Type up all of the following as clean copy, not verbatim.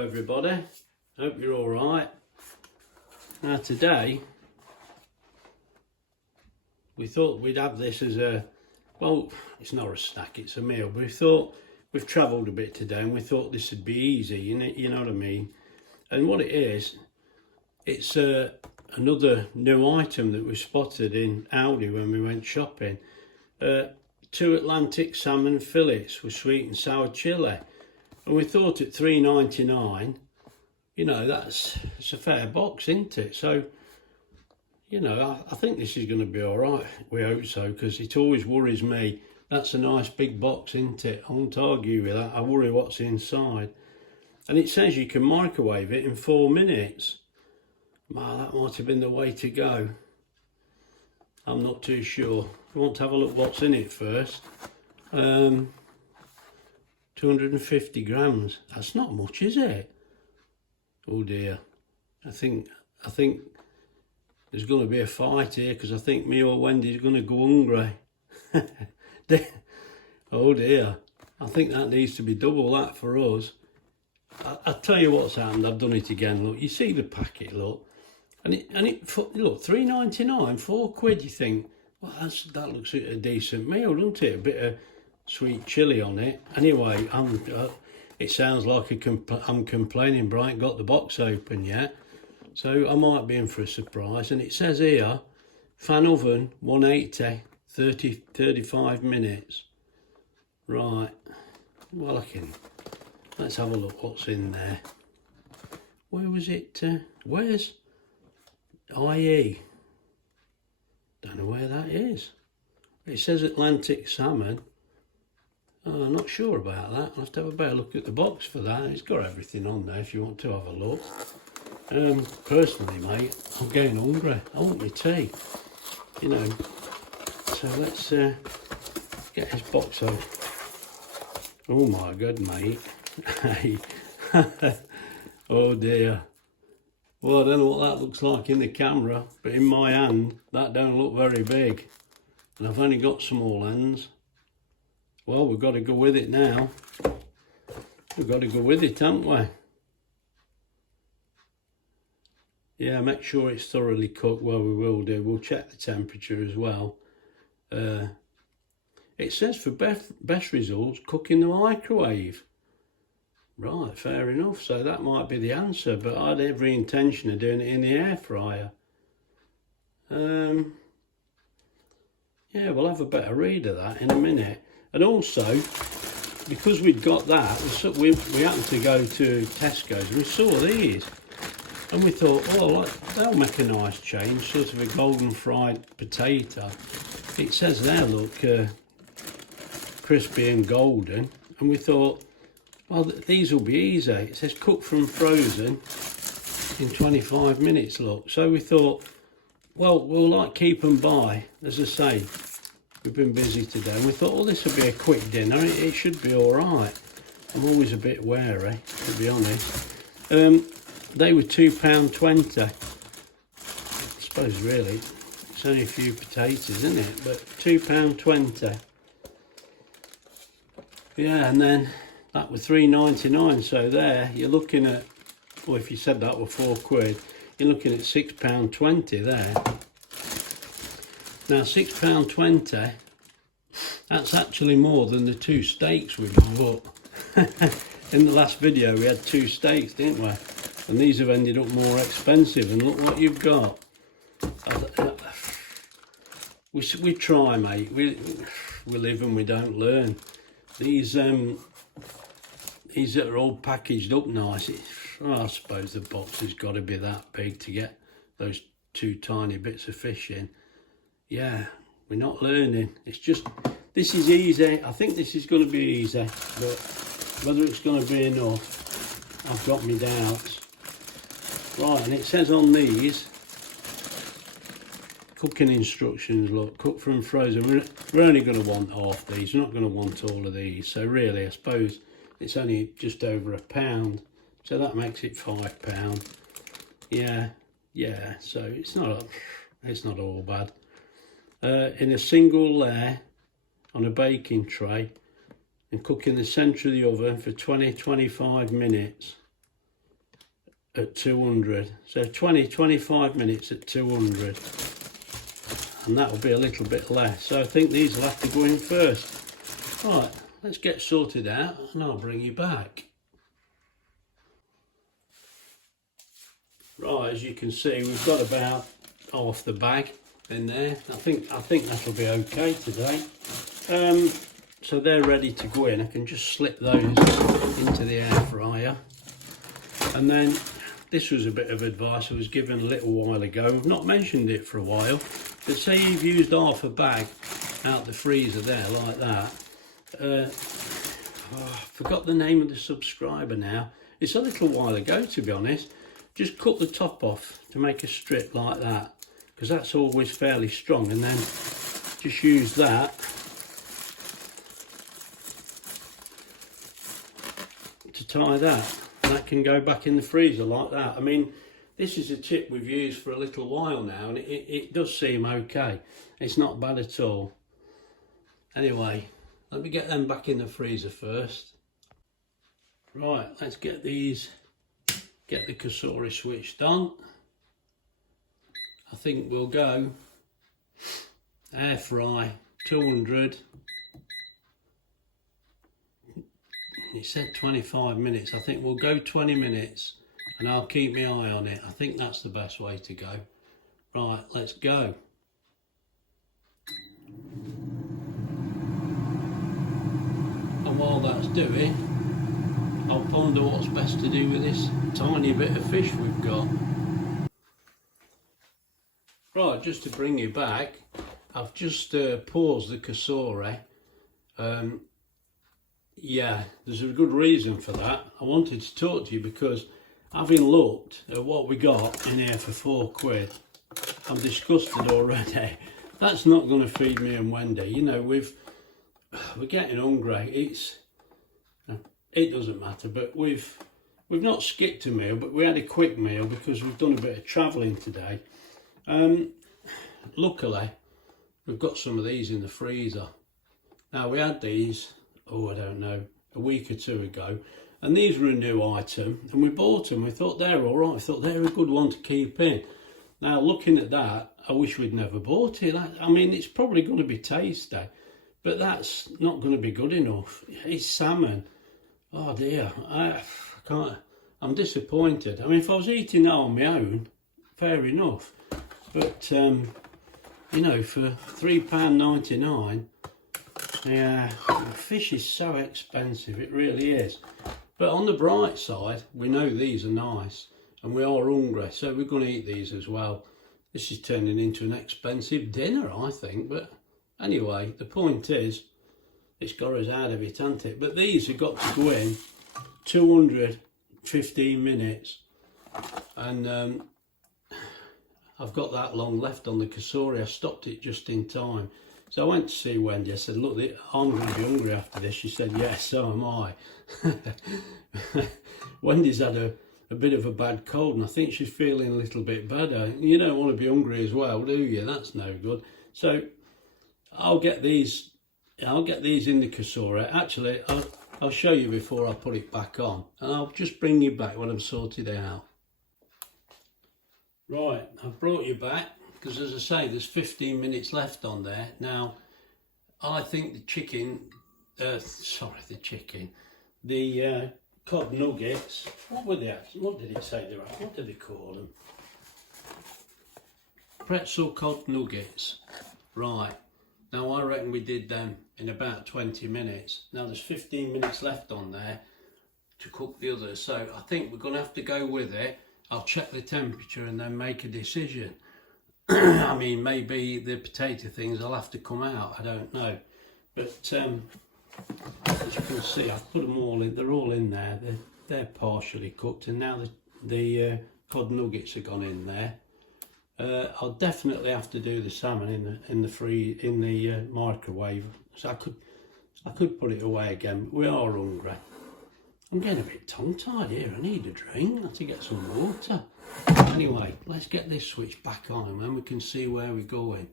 Hello everybody, hope you're alright. Now today we thought we'd have this as a, well, it's not a snack, it's a meal, but we thought we've travelled a bit today and we thought this would be easy, you know what I mean. And what it is, it's another new item that we spotted in Aldi when we went shopping. 2 Atlantic salmon fillets with sweet and sour chilli. And we thought at $3.99, you know, it's a fair box, isn't it? So, you know, I think this is going to be all right. We hope so, because it always worries me. That's a nice big box, isn't it? I won't argue with that. I worry what's inside. And it says you can microwave it in 4 minutes. Well, that might have been the way to go. I'm not too sure. We want to have a look what's in it first. 250 grams. That's not much, is it? Oh dear. I think there's going to be a fight here, because I think me or Wendy's going to go hungry. Oh dear. I think that needs to be double that for us. I'll tell you what's happened. I've done it again. Look, you see the packet, look. And it look, £3.99, £4. You think, well, that looks like a decent meal, doesn't it? A bit of sweet chilli on it. Anyway, it sounds like I'm complaining, but I ain't got the box open yet. So I might be in for a surprise. And it says here, fan oven 180, 35 minutes. Right. Well, let's have a look what's in there. Where was it? Where's IE? Don't know where that is. It says Atlantic Salmon. Oh, I'm not sure about that. I'll have to have a better look at the box for that. It's got everything on there if you want to have a look. Personally, mate, I'm getting hungry. I want my tea, you know. So let's get this box off. Oh my God, mate. Hey. Oh dear. Well, I don't know what that looks like in the camera, but in my hand, that don't look very big. And I've only got small hands. Well, we've got to go with it now. We've got to go with it, haven't we? Yeah, make sure it's thoroughly cooked. Well, we will do. We'll check the temperature as well. It says for best results, cook in the microwave. Right, fair enough. So that might be the answer, but I had every intention of doing it in the air fryer. Yeah, we'll have a better read of that in a minute. And also, because we'd got that, we happened to go to Tesco's and we saw these. And we thought, oh, they'll make a nice change, sort of a golden fried potato. It says there, look, crispy and golden. And we thought, well, these will be easy. It says cook from frozen in 25 minutes, look. So we thought, well, we'll keep them by. As I say, we've been busy today. And we thought, well, this will be a quick dinner. It should be all right. I'm always a bit wary, to be honest. They were £2.20. I suppose, really, it's only a few potatoes, isn't it? But £2.20. Yeah, and then that was £3.99. So there, you're looking at, well, if you said that were £4, you're looking at £6.20 there. Now, £6.20, that's actually more than the 2 steaks we bought. In the last video, we had 2 steaks, didn't we? And these have ended up more expensive. And look what you've got. We try, mate. We live and we don't learn. These are all packaged up nice. I suppose the box has got to be that big to get those 2 tiny bits of fish in. Yeah, we're not learning. It's just, this is easy. I think this is going to be easy, but whether it's going to be enough, I've got my doubts. Right, and it says on these, cooking instructions, look, cook from frozen. We're only going to want half these. We're not going to want all of these. So really, I suppose it's only just over £1. So that makes it £5. Yeah, so it's not all bad. In a single layer on a baking tray and cook in the centre of the oven for 20-25 minutes. at 200. So 25 minutes at 200. And that'll be a little bit less. So I think these will have to go in first. Right, let's get sorted out and I'll bring you back. Right, as you can see, we've got about half the bag in there. I think that'll be okay today. So they're ready to go in. I can just slip those into the air fryer. And then this was a bit of advice I was given a little while ago. I've not mentioned it for a while, but say you've used half a bag out the freezer there like that. I forgot the name of the subscriber now. It's a little while ago, to be honest. Just cut the top off to make a strip like that, because that's always fairly strong, and then just use that to tie that. And that can go back in the freezer like that. I mean, this is a tip we've used for a little while now, and it does seem okay. It's not bad at all. Anyway, let me get them back in the freezer first. Right, let's get the cassoulet switched on. I think we'll go air fry 200. It said 25 minutes. I think we'll go 20 minutes and I'll keep my eye on it. I think that's the best way to go. Right, let's go. And while that's doing, I'll ponder what's best to do with this tiny bit of fish we've got. Right, just to bring you back, I've just paused the cassoulet. Yeah, there's a good reason for that. I wanted to talk to you because having looked at what we got in here for £4, I'm disgusted already. That's not going to feed me and Wendy. You know, we're getting hungry. It doesn't matter, but we've not skipped a meal, but we had a quick meal because we've done a bit of travelling today. Luckily, we've got some of these in the freezer. Now, we had these, I don't know, a week or two ago, and these were a new item, and we bought them. We thought they're all right. I thought they're a good one to keep in. Now, looking at that, I wish we'd never bought it. I mean, it's probably going to be tasty, but that's not going to be good enough. It's salmon. Oh dear, I can't. I'm disappointed. I mean, if I was eating that on my own, fair enough. But you know, for £3.99, yeah, fish is so expensive. It really is. But on the bright side, we know these are nice, and we are hungry, so we're going to eat these as well. This is turning into an expensive dinner, I think. But anyway, the point is, it's got us out of it, hasn't it? But these have got to go in 215 minutes. And I've got that long left on the cassoulet. I stopped it just in time. So I went to see Wendy. I said, look, I'm going to be hungry after this. She said, yes, so am I. Wendy's had a bit of a bad cold, and I think she's feeling a little bit better. You don't want to be hungry as well, do you? That's no good. So I'll get these in the cassoulet. Actually, I'll show you before I put it back on, and I'll just bring you back when I'm sorted out. Right, I've brought you back because, as I say, there's 15 minutes left on there. Now, I think the cod nuggets, what did it say they're at? What did they call them? Pretzel cod nuggets. Right. Now, I reckon we did them in about 20 minutes. Now, there's 15 minutes left on there to cook the others. So I think we're going to have to go with it. I'll check the temperature and then make a decision. I mean, maybe the potato things will have to come out. I don't know. But as you can see, I've put them all in. They're all in there. They're partially cooked. And now the cod nuggets have gone in there. I'll definitely have to do the salmon in the microwave. So I could put it away again, but we are hungry. I'm getting a bit tongue-tied here. I need a drink. I have to get some water. Anyway, let's get this switch back on, and then we can see where we're going.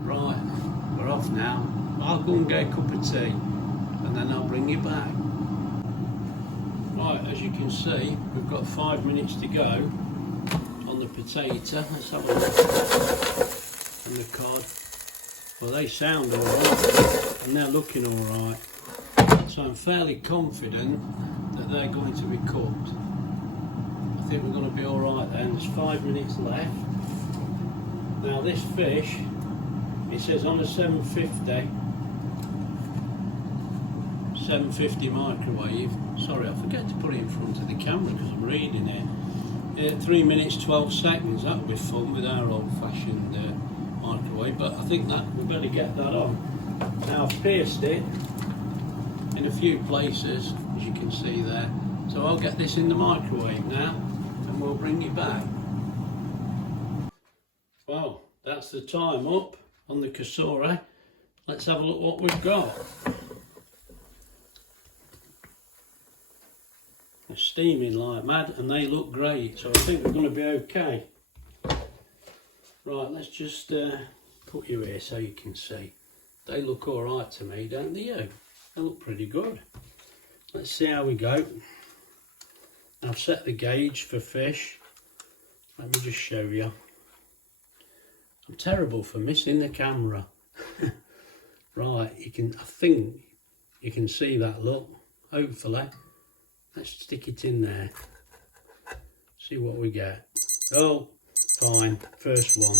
Right, we're off now. I'll go and get a cup of tea, and then I'll bring you back. Right, as you can see, we've got 5 minutes to go on the potato. Let's have a look. And the cod. Well, they sound alright, and they're looking alright. So I'm fairly confident that they're going to be cooked. I think we're going to be alright then. There's 5 minutes left. Now this fish, it says on a 750 microwave. Sorry, I forget to put it in front of the camera because I'm reading it. 3 minutes 12 seconds. That would be fun with our old-fashioned microwave, but I think that we better get that on. Now I've pierced it in a few places, as you can see there. So I'll get this in the microwave now, and we'll bring it back. Well, that's the time up on the cassoulet. Let's have a look what we've got. They're steaming like mad and they look great, so I think we're going to be okay. Right, let's just put you here so you can see. They look alright to me, don't they? You? They look pretty good. Let's see how we go. I've set the gauge for fish. Let me just show you. I'm terrible for missing the camera. Right, I think you can see that look, hopefully. Let's stick it in there. See what we get. Oh, fine, first one.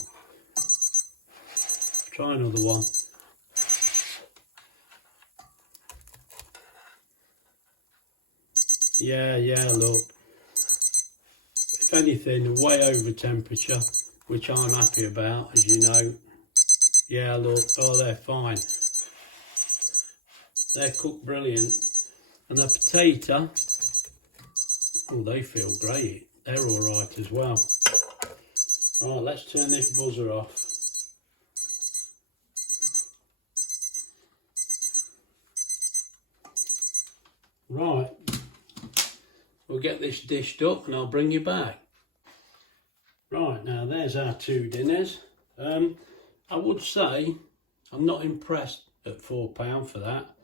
Try another one. Yeah, look. If anything, way over temperature, which I'm happy about, as you know. Yeah, look, oh, they're fine. They're cooked brilliant. And the potato, oh, they feel great. They're all right as well. Right, let's turn this buzzer off. Right, we'll get this dished up and I'll bring you back. Right, now there's our two dinners. I would say I'm not impressed at £4 for that,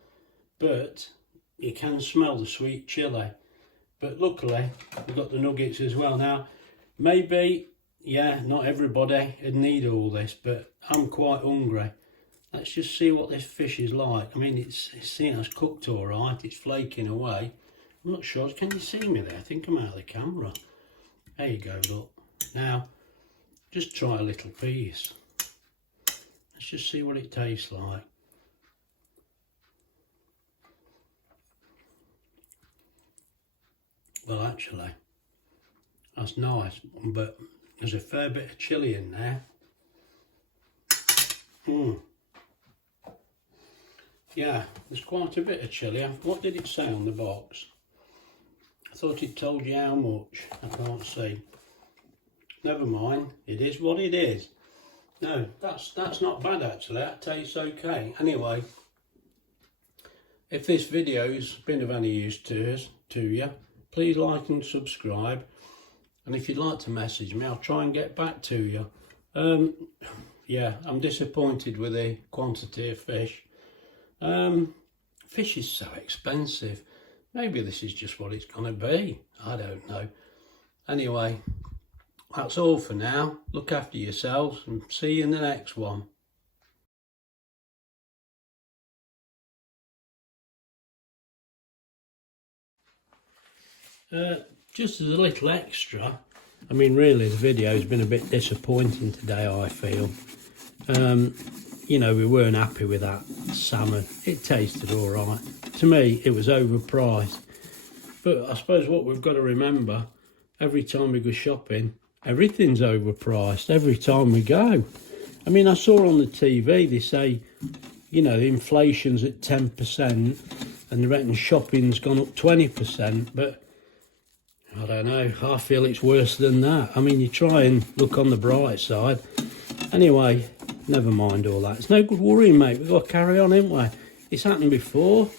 but you can smell the sweet chilli. But luckily we've got the nuggets as well. Now maybe, yeah, not everybody would need all this, but I'm quite hungry. Let's just see what this fish is like. I mean, it's cooked all right. It's flaking away. I'm not sure. Can you see me there? I think I'm out of the camera. There you go, look. Now, just try a little piece. Let's just see what it tastes like. Well, actually, that's nice, but there's a fair bit of chilli in there. Yeah, there's quite a bit of chilli. What did it say on the box? I thought it told you how much. I can't see. Never mind. It is what it is. No, that's not bad actually. That tastes okay. Anyway, if this video's been of any use to you, please like and subscribe. And if you'd like to message me, I'll try and get back to you. Yeah, I'm disappointed with the quantity of fish. Fish is so expensive. Maybe this is just what it's gonna be. I don't know. Anyway, that's all for now. Look after yourselves and see you in the next one. Just as a little extra, I mean really the video's been a bit disappointing today, I feel. You know, we weren't happy with that salmon. It tasted all right. To me, it was overpriced. But I suppose what we've got to remember, every time we go shopping, everything's overpriced. Every time we go. I mean, I saw on the TV, they say, you know, the inflation's at 10% and they reckon shopping's gone up 20%. But I don't know, I feel it's worse than that. I mean, you try and look on the bright side. Anyway, never mind all that. It's no good worrying, mate. We've got to carry on, haven't we? It's happened before.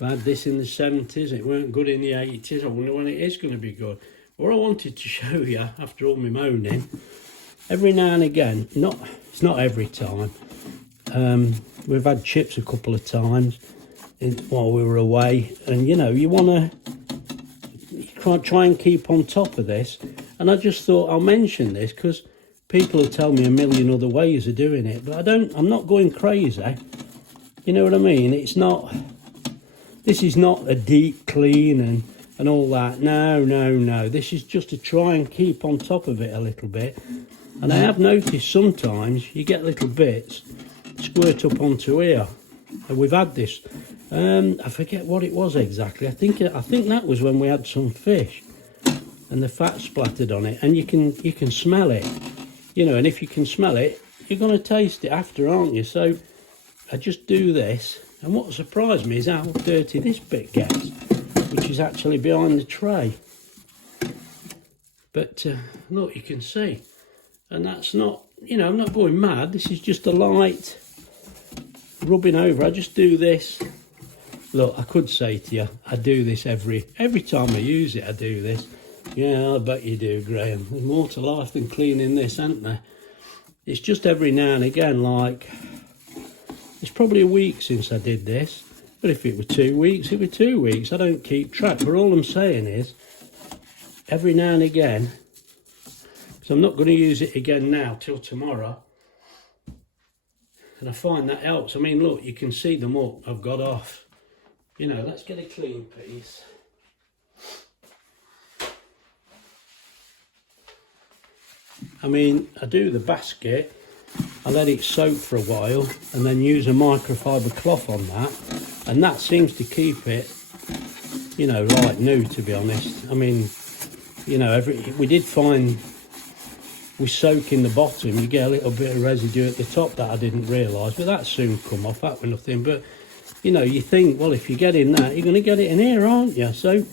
We had this in the 70s. It weren't good in the 80s. I wonder when it is going to be good. What I wanted to show you, after all my moaning, every now and again, it's not every time. We've had chips a couple of times while we were away. And, you know, you want to try and keep on top of this. And I just thought I'll mention this because people will tell me a million other ways of doing it, but I'm not going crazy. You know what I mean? This is not a deep clean and all that. No. This is just to try and keep on top of it a little bit. And I have noticed sometimes you get little bits squirt up onto here. And we've had this. I forget what it was exactly. I think that was when we had some fish and the fat splattered on it, and you can smell it. You know, and if you can smell it, you're going to taste it after, aren't you? So I just do this, and what surprised me is how dirty this bit gets, which is actually behind the tray. But look, you can see, and that's not, you know, I'm not going mad. This is just a light rubbing over. I just do this. Look, I could say to you, I do this every time I use it. I do this. Yeah, I bet you do, Graham. There's more to life than cleaning this, ain't there? It's just every now and again, like, it's probably a week since I did this, but if it were 2 weeks, it were 2 weeks. I don't keep track, but all I'm saying is, every now and again, because I'm not going to use it again now till tomorrow, and I find that helps. I mean, look, you can see the muck I've got off. You know, let's get a clean piece. I mean, I do the basket, I let it soak for a while, and then use a microfiber cloth on that, and that seems to keep it, you know, like new, to be honest. I mean, you know, we did find we soak in the bottom, you get a little bit of residue at the top that I didn't realise, but that soon come off, that was nothing. But, you know, you think, well, if you get in that, you're going to get it in here, aren't you? So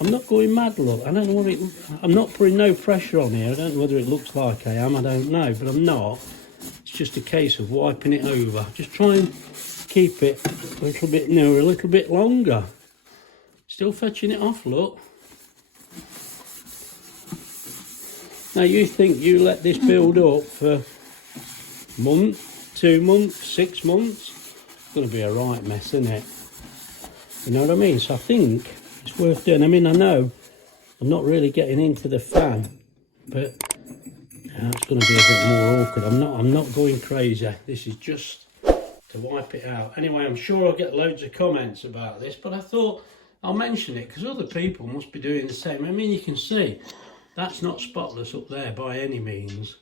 I'm not going mad, look. I don't know what I'm not putting no pressure on here. I don't know whether it looks like I am, I don't know, but I'm not. It's just a case of wiping it over. Just try and keep it a little bit newer, a little bit longer. Still fetching it off, look. Now you think you let this build up for a month, 2 months, 6 months, it's going to be a right mess, isn't it? You know what I mean? So I think it's worth doing. I mean, I know I'm not really getting into the fan, but it's going to be a bit more awkward. I'm not going crazy. This is just to wipe it out. Anyway, I'm sure I'll get loads of comments about this, but I thought I'll mention it because other people must be doing the same. I mean, you can see that's not spotless up there by any means,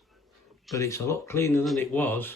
but it's a lot cleaner than it was.